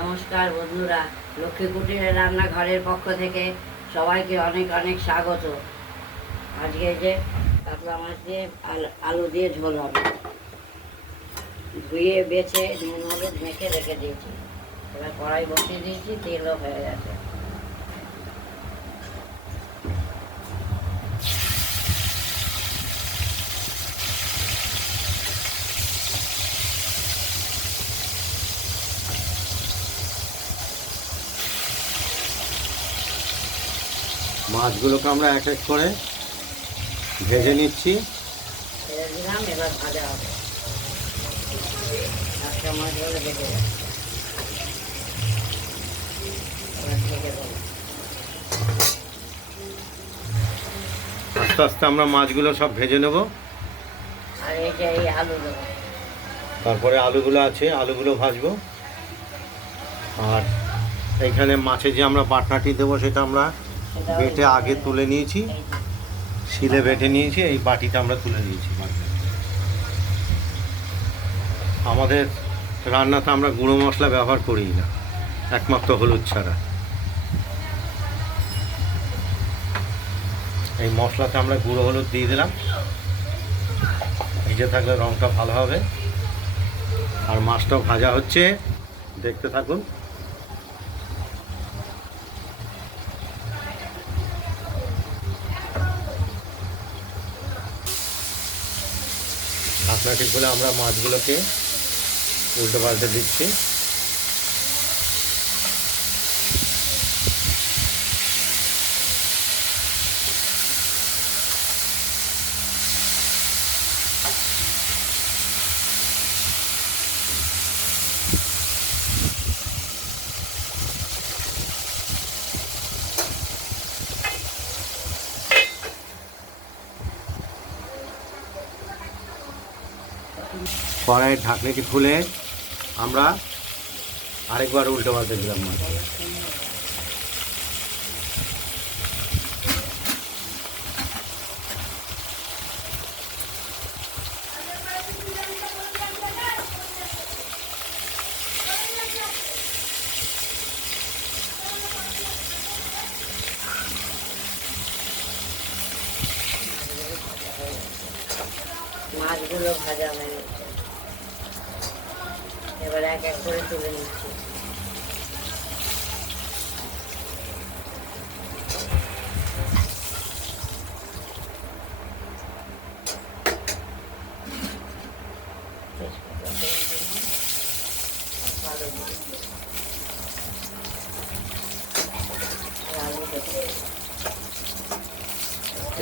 নমস্কার বন্ধুরা, লক্ষ্মী কুটিরের রান্নাঘরের পক্ষ থেকে সবাইকে অনেক অনেক স্বাগত। আজকে যে কাতলা মাছ দিয়ে আলু দিয়ে ঝোল হবে। ধুয়ে বেছে নুন হলুদ মেখে রেখে দিয়েছি। এবার কড়াই বসিয়ে দিয়েছি, তেলও হয়ে গেছে। মাছগুলোকে আমরা এক এক করে ভেজে নিচ্ছি। ছেড়ে দিলাম, এবার ভাজা হবে। একটা মাছগুলো ভেজে যাবে, এবার ঢেকে দেবো। আস্তে আস্তে আমরা মাছগুলো সব ভেজে নেব। আর এই যে এই আলু দেবো। তারপরে আলুগুলো আছে, আলুগুলো ভাজবো। আর এইখানে মাছে যে আমরা বাটনাটি দেবো সেটা আমরা বেটে আগে তুলে নিয়েছি, শিলে বেটে নিয়েছি, এই বাটিতে আমরা তুলে নিয়েছি। আমাদের রান্নাতে আমরা গুঁড়ো মশলা ব্যবহার করি না, একমাত্র হলুদ ছাড়া। এই মশলাতে আমরা গুঁড়ো হলুদ দিয়ে দিলাম, ভিজে থাকলে রঙটা ভালো হবে। আর মাছটাও ভাজা হচ্ছে, দেখতে থাকুন। ঢাকনাটি খুলে আমরা মাছগুলোকে উল্টে পাল্টে দিচ্ছি। কড়াইয়ের ঢাকনাটি খুলে আমরা আরেকবার উল্টে পাল্টে দিলাম মাছ। মাছগুলো ভাজা হয়ে গেছে, এবার এক এক করে তুলে নিচ্ছি।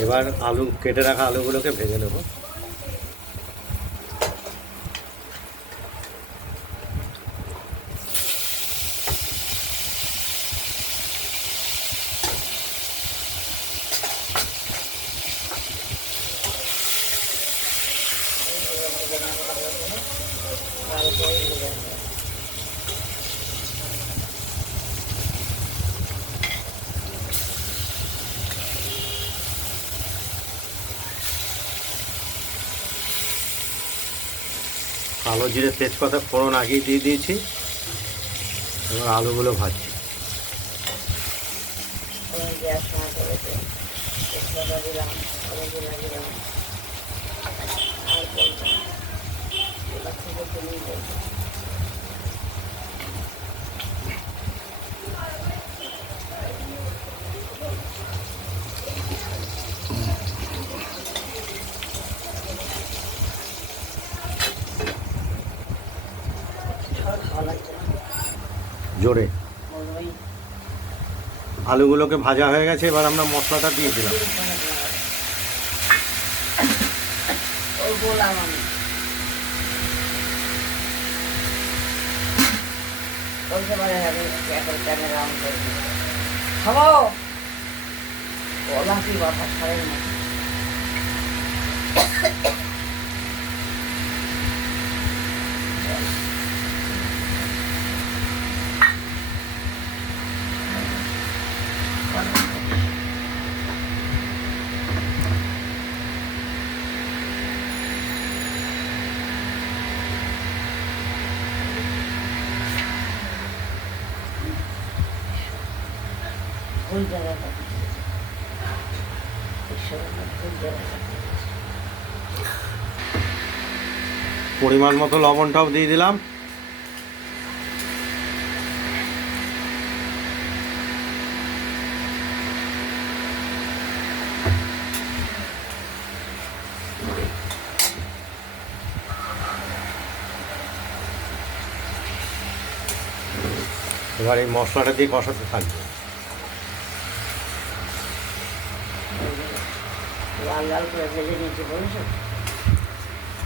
এবার আলু কেটে রাখা আলুগুলোকে ভেজে নেব। কালো জিরে তেজপাতা ফোড়ন আগেই দিয়ে দিয়েছি, এবার আলুগুলো ভাজছি। জোরে আলুগুলোকে ভাজা হয়ে গেছে, এবার আমরা মশলাটা দিয়ে দিলাম। ভুল জায়গাটা ভুল জায়গাটা পরিমাণ মতো লবণটাও দিয়ে দিলাম। এবার এই মশলাটা দিয়ে কষাতে থাকবে। লাল লাল করে ভেজে নিয়েছি বলেছো।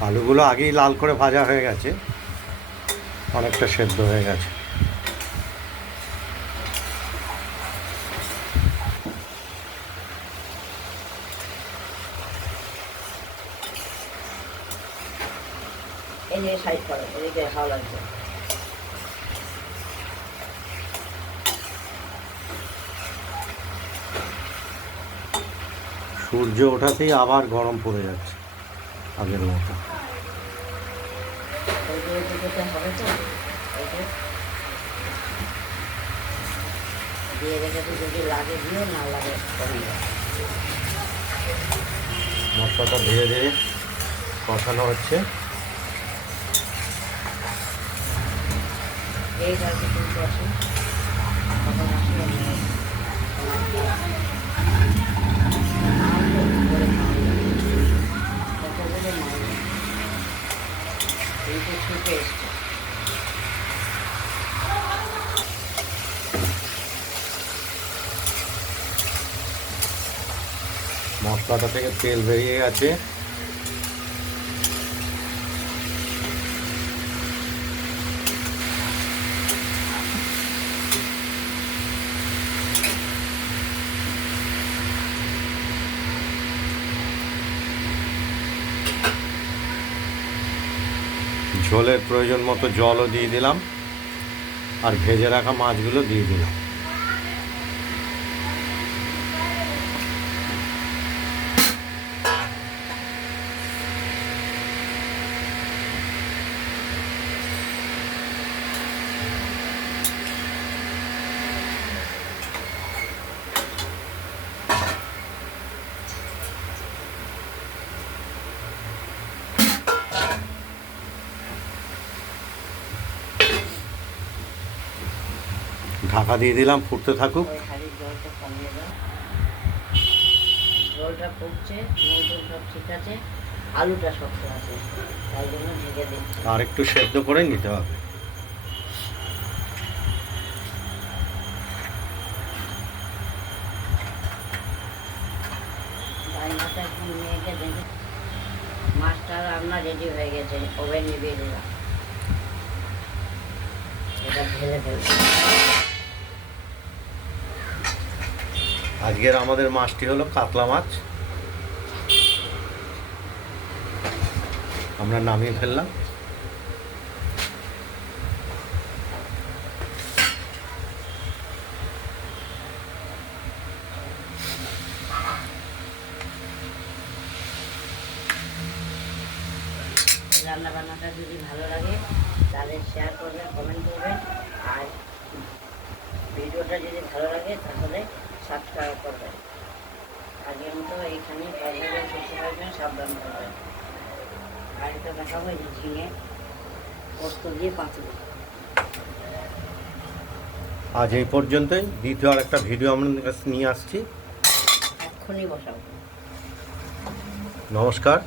আলুগুলো আগেই লাল করে ভাজা হয়ে গেছে, অনেকটা সেদ্ধ হয়ে গেছে। এই যে সাইড করো, এদিকে ভালো লাগছে। সূর্য ওঠাতেই আবার গরম পড়ে যাচ্ছে আগের মতো। হবে তো দিয়ে রেখেছি, যদি লাগে দিও, না লাগে কমে যাবে। মশলাটা ধীরে ধীরে কষানো হচ্ছে। এই গাড়ি কিন্তু আছে তখন আসলে ছুটে এসছে। মশলাটা থেকে তেল বেরিয়ে গেছে। ঝোলের প্রয়োজন মতো জলও দিয়ে দিলাম, আর ভেজে রাখা মাছগুলো দিয়ে দিলাম। ঢাকা দিয়ে দিলাম, ফুটতে থাকুক। ওই হাড়ির জলটা কমিয়ে দাও। ঝোলটা ফুটছে, নুন সব ঠিক আছে, আলুটা শক্ত আছে, তাই জন্য ঢেকে দিচ্ছি। আর একটু সেদ্ধ করে নিতে হবে। বাইনাটা একটু মেয়েকে দেখে। মাছটা রান্না রেডি হয়ে গেছে, ওভেন নিভিয়ে দিলাম। এটা ঢেলে ফেলবো। আজকের আমাদের মাছটি হলো কাতলা মাছ। আমরা নামিয়ে ফেললাম। রান্না বান্নাটা যদি ভালো লাগে তাহলে শেয়ার করবেন, কমেন্ট করবেন, আর ভিডিওটা যদি ভালো লাগে তাহলে সাবস্ক্রাইব করবেন। আজকের মতো এইখানে ভালো সুস্থ থাকবেন, সাবধান করবেন। বাড়িতে দেখাবো এই ঝিঙে পোস্ত দিয়ে পাতলা। আজ এই পর্যন্তই। দ্বিতীয় আর একটা ভিডিও আপনাদের কাছে নিয়ে আসছি। এক্ষুনি বসাবো। নমস্কার।